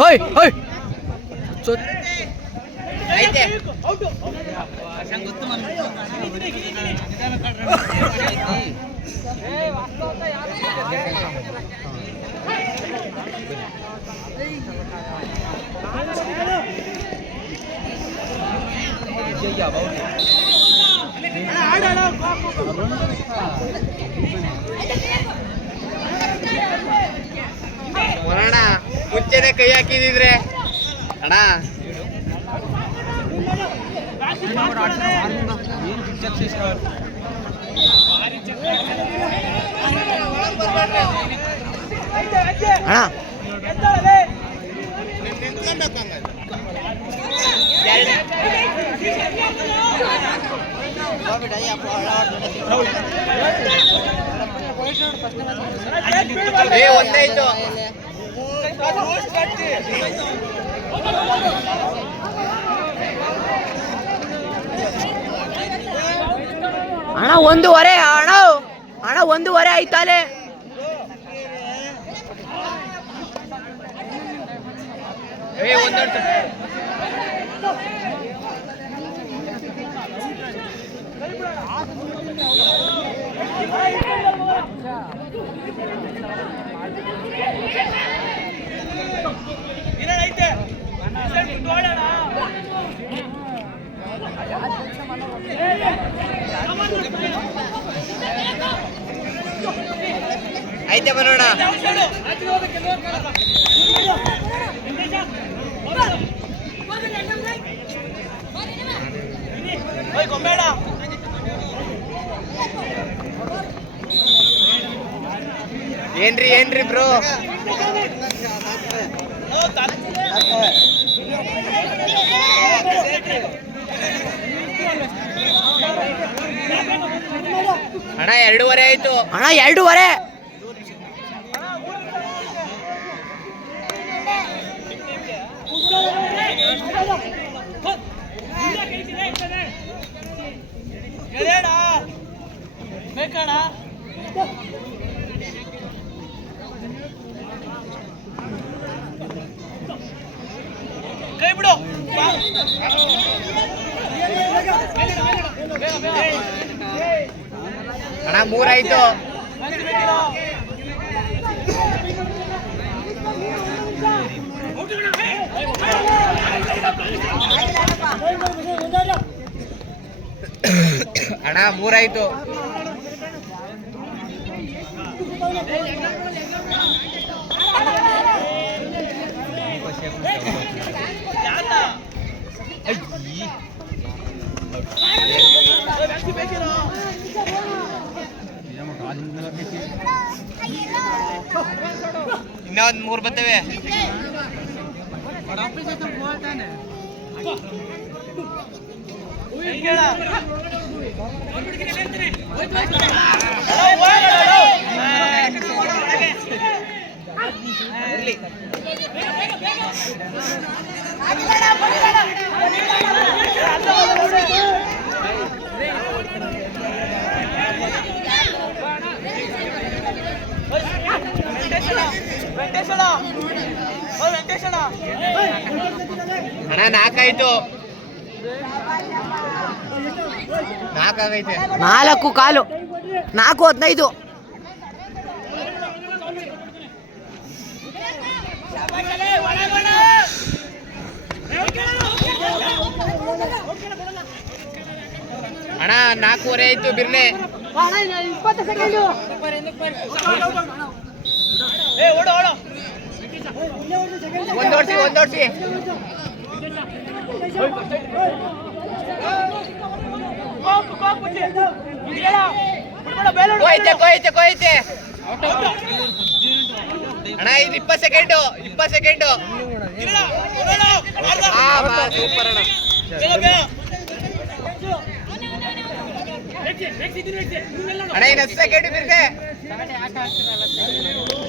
ಹೋಯ್ ಹೋಯ್ ಐತೆ ಬರೋಣ ಮುಂಚೆನೆ ಕೈ ಹಾಕಿದಿದ್ರೆ ಅಣ್ಣ ಒಂದಾಯ್ತು ಅಣ್ಣ ಒಂದೂವರೆ ಅಣ್ಣ ಅಣ್ಣ ಒಂದೂವರೆ ಆಯ್ತಾಲೆ ಐತೆ ಬರೋಣ ಏನ್ರಿ ಬ್ರೋ ಅಣ್ಣ 2:30 ಆಯ್ತು ಅಣ್ಣ 2:30 ಕೈ ಬಿಡು ಅಣ್ಣ 3 ಆಯ್ತು ಅಣ್ಣ 3 ಆಯ್ತು ಇನ್ನೊಂದು 3 ಬರ್ತವೆ ಅಣ್ಣ 4 ಆಯ್ತು 4 ಆಗೈತೆ 4 ಕಾಲು 4:15 ಅಣ್ಣ 4:30 ಆಯ್ತು ಬಿರ್ನೆ 20 ಸೆಕೆಂಡು ಒಂದೋಡ್ಸಿ ಕೊಯ್ತೆ ಅಣ್ಣ ಇದು 20 ಸೆಕೆಂಡು ಸೂಪರ್ ಅಣ್ಣ ಇನ್ನು 10 ಸೆಕೆಂಡ್ ಬಿರ್ಗೆ